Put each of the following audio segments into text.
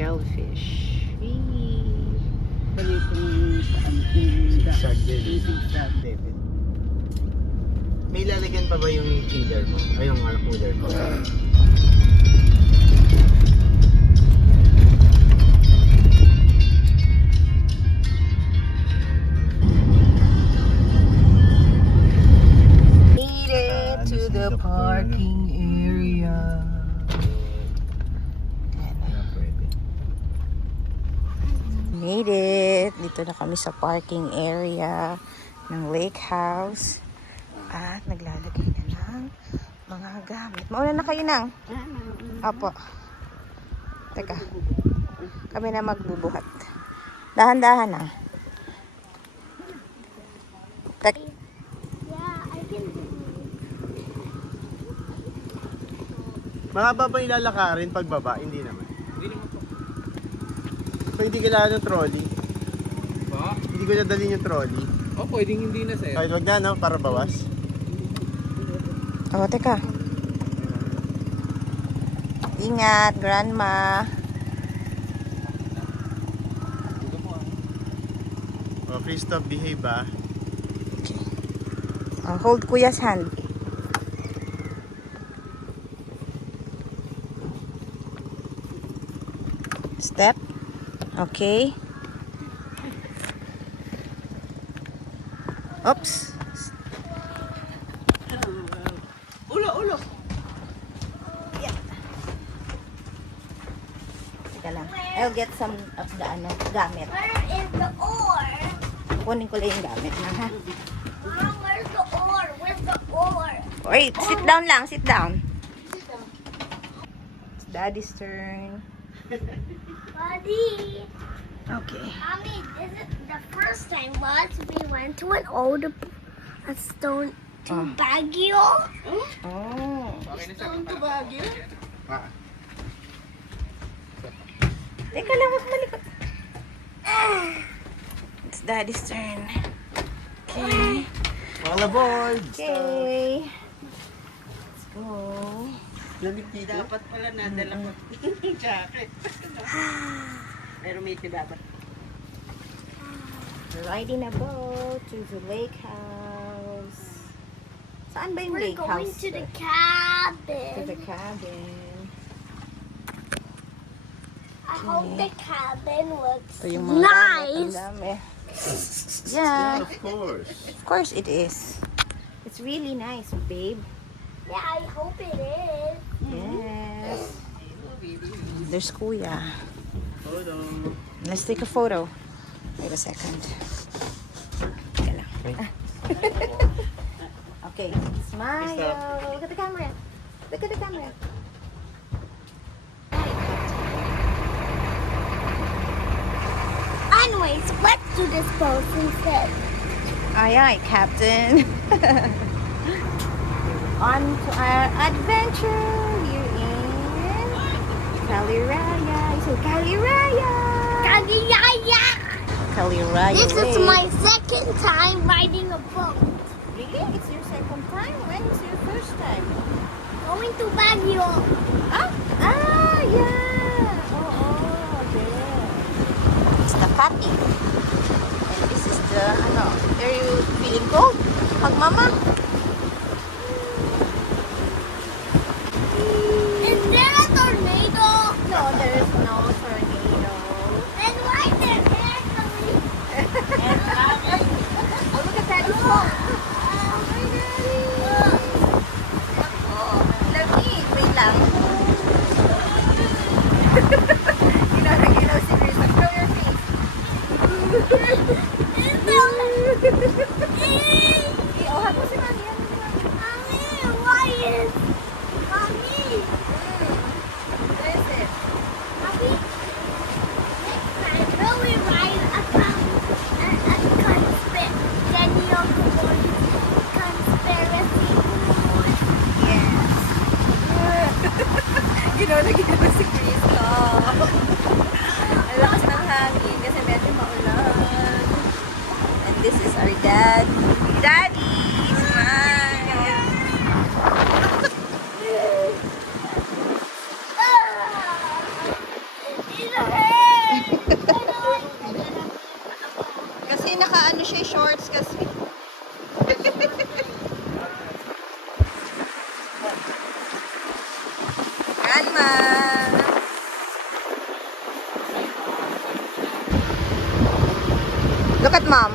shellfish. Bali itong Zigzag David. Zigzag David. May lalagyan pa ba yung chiller mo? Ay, yung cooler mo? Made it to the parking area. Made it. Dito na kami sa parking area ng Lake House. At naglalagay na ng mga gamit. Mauna na kayo nang. Apo. Teka. Kami na magbubuhat. Dahan-dahan na. Teka. Mahaba ba yung lalakarin pagbaba? Hindi naman. Pwede kailangan ng trolley. Ba? Hindi ko nadalhin yung trolley. Oh, pwedeng hindi na sir. Kahit wag na, no? Para bawas. Oh, teka. Ingat, grandma. Oh, Christoph, behave ah. Okay. Hold kuya's hand. Step. Okay. Oops. Ulo. Yeah. Teka lang. I'll get some of the gamit. Where is the oar? Kunin ko lang yung gamit na, ha? Mom, where's the oar? Where's the oar? Wait, sit down lang, sit down. It's Daddy's turn. Buddy. Okay. Mommy, this is the first time we went to an old stone to Oh. Baguio. Oh. Stone to Baguio. Teka lang, huwag malikot. It's Daddy's turn. Okay. All aboard! Okay. Let's go. Lamig dito. Dapat pala nadala ko jacket. Pero may dapat. Riding a boat to the lake house. Saan ba yung We're lake going house? to the To cabin. the cabin. I hope the cabin looks Ito yung mga gamit. Ang nice. dami. Yeah. Of course. Of course it is. It's really nice, babe. Yeah, I hope it is. Yes. There's Kuya. Hold on. Let's take a photo. Wait a second. Teka lang. Okay. Smile. Look at the camera. Look at the camera. Anyways, let's do this boat instead. Aye, aye, Captain. On to our adventure here in Caliraya. You say Caliraya. Kagiyaya! Caliraya. This is Lake. my second time riding a boat. Really? It's your second time? When was your first time? Going to Baguio. Ah, yeah. Oh, there. It's the Kati. And this is the, are you feeling cold? Hug mama? Is there a tornado? No, there is no tornado. Then why is there actually? Oh, look at Daddy's phone. Lamig. Wait lang. Ginaw si Chris. Show your face. Oh, hug mo si Mami. Mommy, why is Mommy? Where is it? Mommy, next time will we ride a conspiracy? Yes. Ginaw na si Chris. Ang lakas ng hangin kasi medyo maulan. And this is our dad. Daddy! Smile! Ah! Grandma! Look at mom.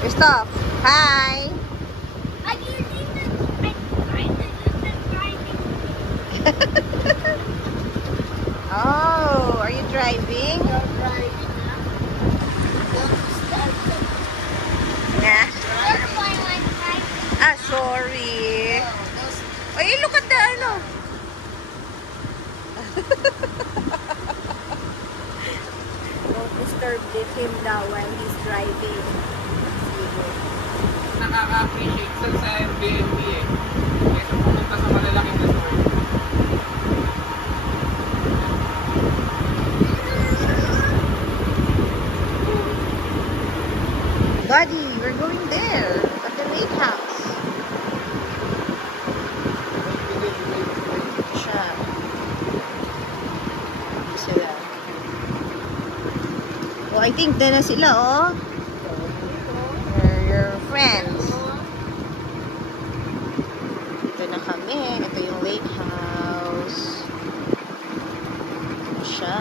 Christoph, hi! I'm using the driving. Oh, are you driving? Nah. Ah, sorry. Oh, you look at the ano. Don't disturb him daw while he's driving. Nakaka-appreciate sa Airbnb eh. Kesa pumunta sa malalaking resort. Buddy, we're going there. At the lake house. Siya. Sila. Oh, I think na sila, oh. Your friends. Ito na kami. Ito yung lake house. Ito siya.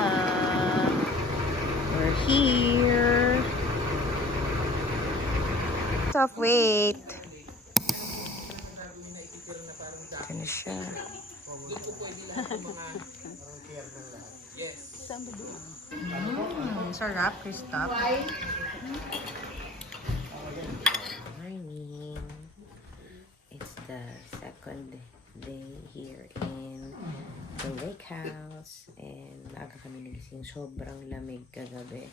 We're here. Stop, wait. Ito na siya. Sarap, Christoph. Morning. It's the second day here in the lake house. And maaga kami nagising. Sobrang lamig kagabi.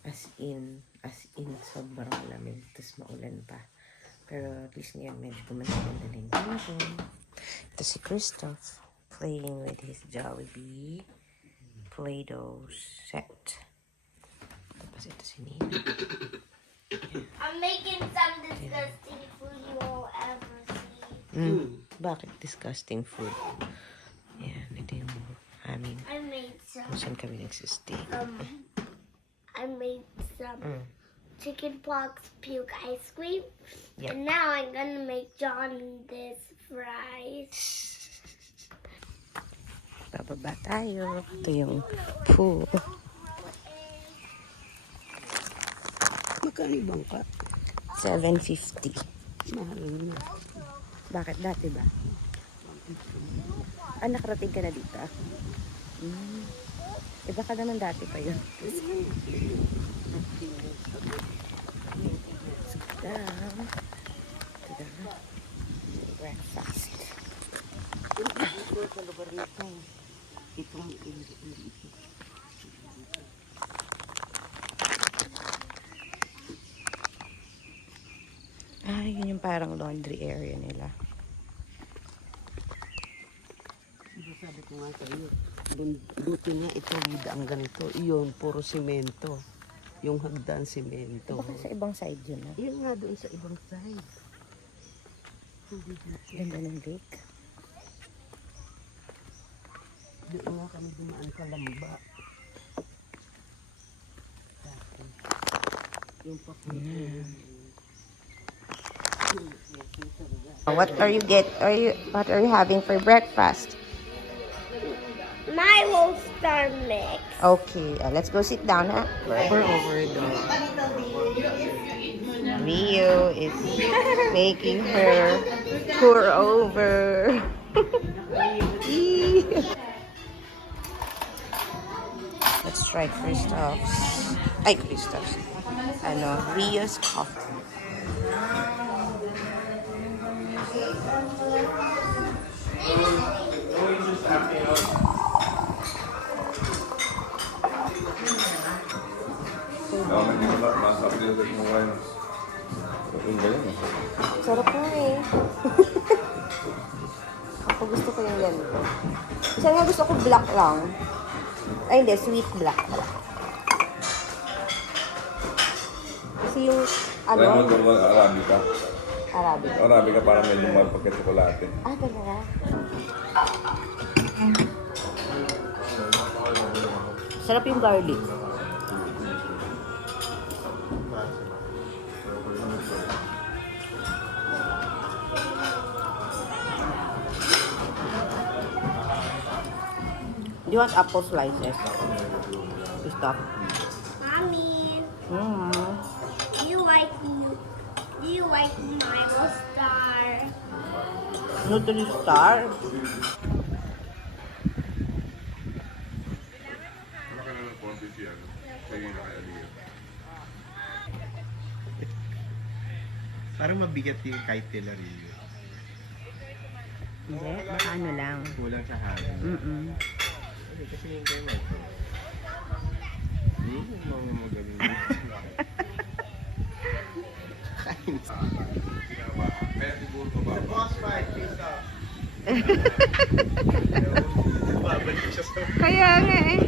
As in, sobrang lamig. Tapos maulan pa. Pero at least ngayon, medyo gumanda-ganda na yung panahon. Ito si Christoph playing with his Jollibee Play-Doh set. Tapos ito si Nina. I'm making some disgusting food you won't ever see. Bakit disgusting food? Yan, ito yung amin. I made some. Kung saan kami nagsistay. I made some chicken pox puke ice cream. Yep. And now I'm gonna make John this fries. Bababa tayo. Ito yung pool. Magkano ibang ka? $7.50. Mahal na. Bakit? Dati ba? Ah, nakarating ka na dito? Eh, baka naman dati pa yun. Let's go down to the breakfast. Ito sa lugar na ito. Itong Ah, yun yung parang laundry area nila. sabi ko nga sa iyo, buti nga ito ang ganito. Iyon, puro simento. Yung hagdan simento. Baka sa ibang side yun, ah. Yun nga doon sa ibang side. Ganda ng lake. Doon nga kami dumaan sa lamba. Dati. Yung papunta. What are you having for breakfast? My Wolfstar mix. Okay, let's go sit down, ha? We're over there. Rio is making her pour over. Let's try Christoph's. Rio's coffee. Sarap na eh. Ako gusto ko yung ganito. Kasi nga gusto ko black lang. Ay hindi, sweet black. Kasi yung Try mo ito Arabica. Arabic. Arabica parang medyo magpagka-tsokolate. Ah, talaga? Sarap yung garlic. Do you want apple slices? Stop. Mommy, Mm. do you like Milo Star? Nutri-Star. Parang mabigat yung kahit Telario. Hindi, baka ano lang. Kulang sa hangin. Mm-mm. Kasi yung kayo mo. Mga magaling. Boss fight, peace out. Babalik siya sa... Kaya nga eh.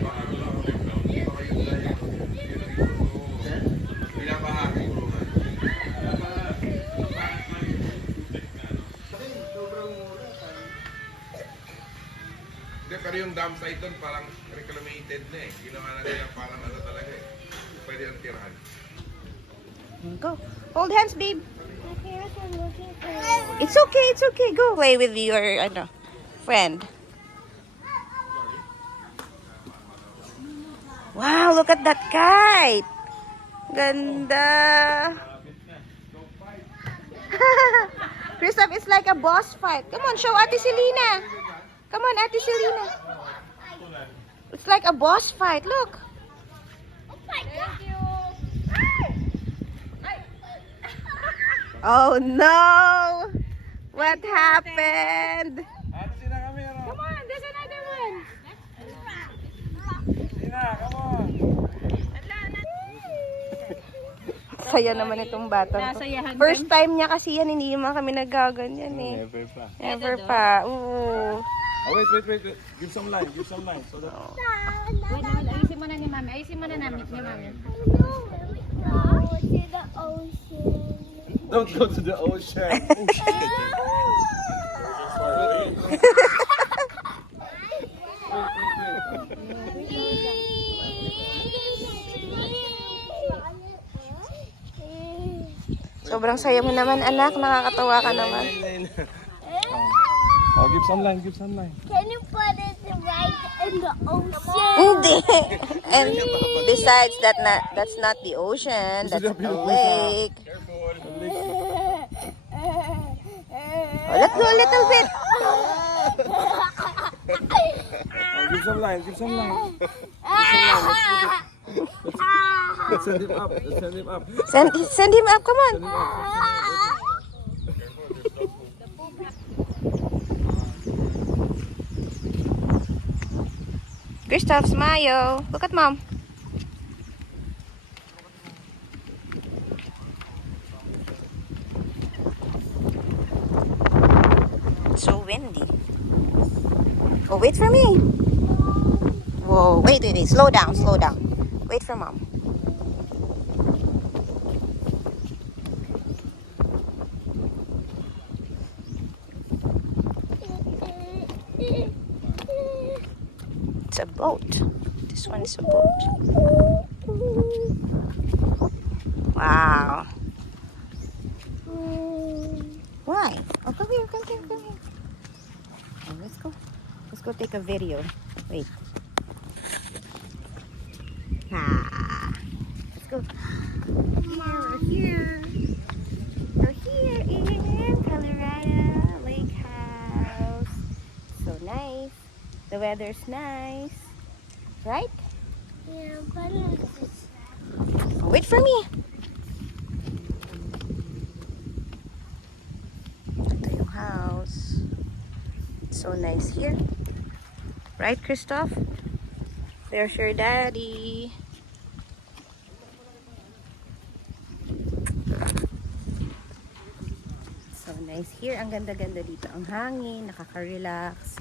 Hindi, pero yung dam site doon parang reclamated na eh. Ginawa na nila parang ano talaga eh. Pwede ang tirahan. Go. Hold hands, babe. My parents are looking for It's okay, it's okay. Go play with your friend. Wow, look at that kite. Ganda. Christoph, it's like a boss fight. Come on, show Ate Selena. Come on, Ate Selena. It's like a boss fight. Look. Oh my god! Oh no! What happened? Come on, there's another one. Saya naman itong bata. First time niya kasi yan, hindi naman kami nagaganyan eh. Never pa. Never pa. Oo. Oh, wait. Give some line. So that... Ayusin mo na ni Mami. Ayusin mo na namin ni Mami. No, to the ocean. Don't go to the ocean. Oh shit. Sobrang saya mo naman, anak. Nakakatawa ka naman. Oh, give some line. Can you put it right in the ocean? Hindi. And besides, that's not the ocean. That's a lake. Oh, let's go a little bit. Oh, give some line. Let's send him up. Send him up. Come on. Christoph, smile. Look at mom. It's so windy. Oh, wait for me. Whoa, wait. Slow down. Wait for mom. It's a boat. This one is a boat. Wow. Why? Oh, come here. Oh, let's go take a video. Wait. Let's go. We're here in Colorado Lake House. So nice. The weather's nice. Right? Yeah, but it's Wait for me. Ito yung house. So nice here. Right, Christoph? There's your daddy. So nice here. Ang ganda-ganda dito. Ang hangin, nakaka-relax.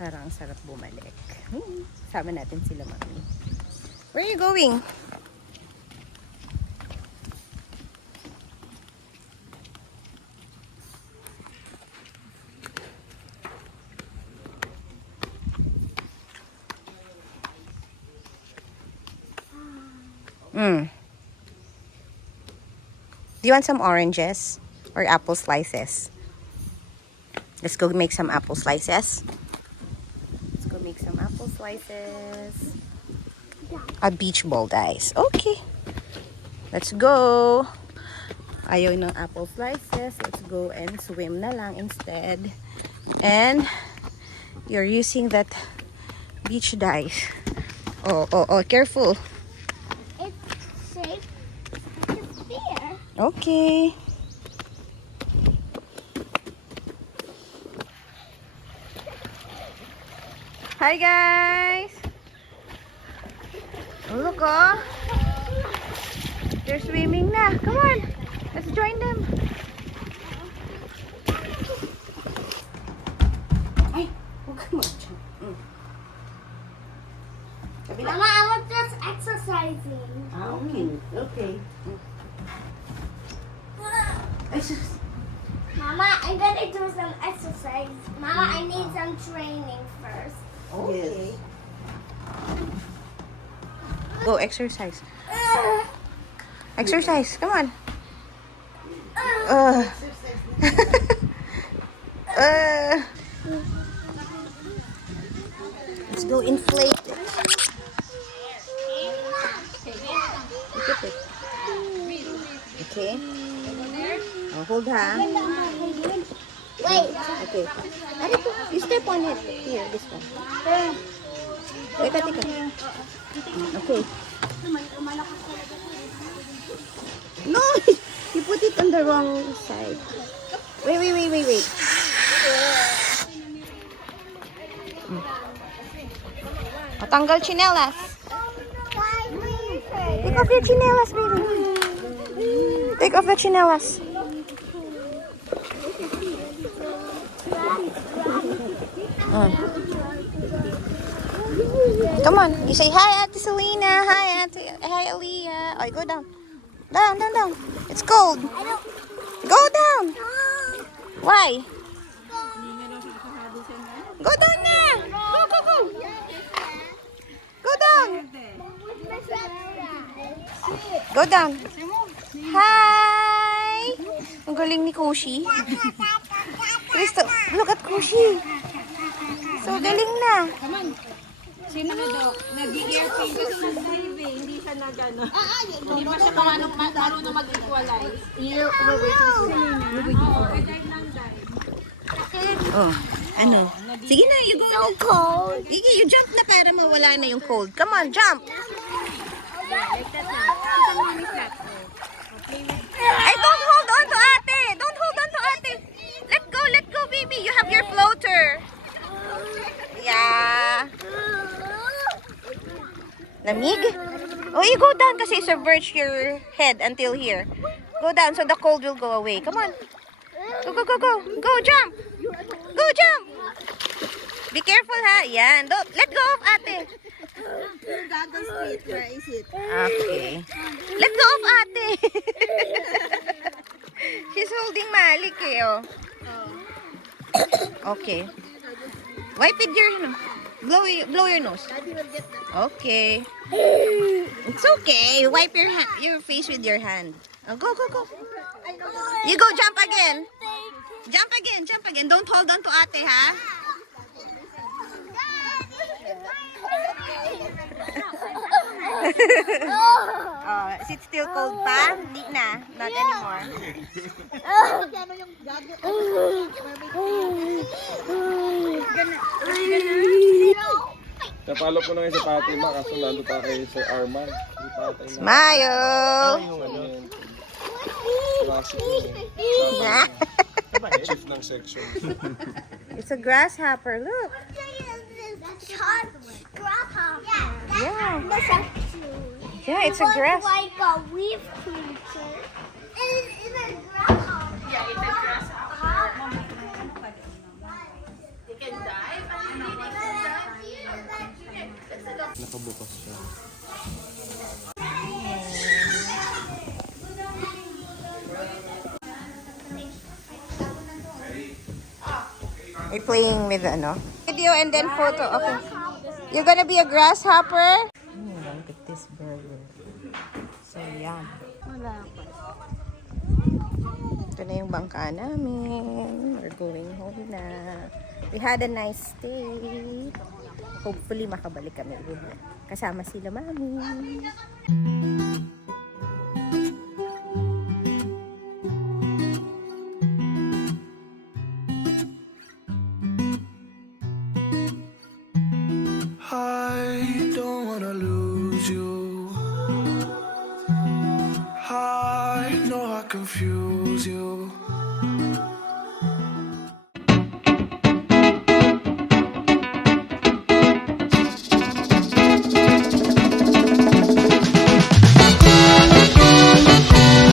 Parang ang sarap bumalik. Sama natin sila, mami. Where are you going? Do you want some oranges or apple slices? Let's go make some apple slices. Let's go make some apple slices. A beach ball, guys. Okay. Let's go. Ayaw ng apple slices. Let's go and swim na lang instead. And you're using that beach dive. Oh, careful. It's safe. It's there. Okay. Hi, guys. Oh, look, oh. They're swimming na. Come on. Let's join them. Ay, huwag ka mag-jump. Mama, I was just exercising. Ah, okay. Okay. Mama, I'm gonna do some exercise. Mama, I need some training first. Yes. Go exercise. Exercise. Come on. Let's go inflate it. Look at it. Okay. Oh, hold ha. Wait. Okay. You step on it. Here, this one. Teka. Okay. No! You put it on the wrong side. Wait. Tanggal chinelas. Take off your chinelas, baby. Take off the chinelas. Come on. You say hi, Ate Selena. Hi, Aliyah. Oh, go down. Down. It's cold. Go down. Why? Go down na. Go. Go down. Go down. Hi. Ang galing ni Kushi. Kristo, look at Kushi. So galing na. Sino na daw? Nag-i-airplane kasi nag-diving. Hindi siya nag-ano. Hindi pa siya marunong mag-equalize. Oh, ano? Sige na, you go. So cold. Sige, you jump na para mawala na yung cold. Come on, jump. Ay, don't hold on to ate. Don't hold on to ate. Let go, baby. You have your floater. Yeah. Lamig? Oh, you go down kasi submerge your head until here. Go down so the cold will go away. Come on. Go. Go, jump. Go, jump. Be careful, ha? Yan. Don't, let go of ate. Okay. Let go of ate. She's holding Malik eh, oh. Okay. Wipe it your, blow your nose. Okay. It's okay. Wipe your face with your hand. Oh, go. You go jump again. Jump again. Don't hold on to ate, ha? Oh, is it still cold pa? Hindi na. Not anymore. Napalo ko na kayo sa Fatima kaso lalo pa kayo sa Arman. Smile! Chief ng section. It's a grasshopper. Look. Grasshopper. Yeah. That's actually. Yeah, it's a grass. Like a weave creature. It's a grasshopper. Yeah, it's a grasshopper. They can dive. Nakabukas siya. Are you playing with ano? Video and then photo. Okay. You're gonna be a grasshopper? Look at this burger. So yum. Ito na yung bangka namin. We're going home na. We had a nice stay. hopefully makabalik kami with kasama sila mami.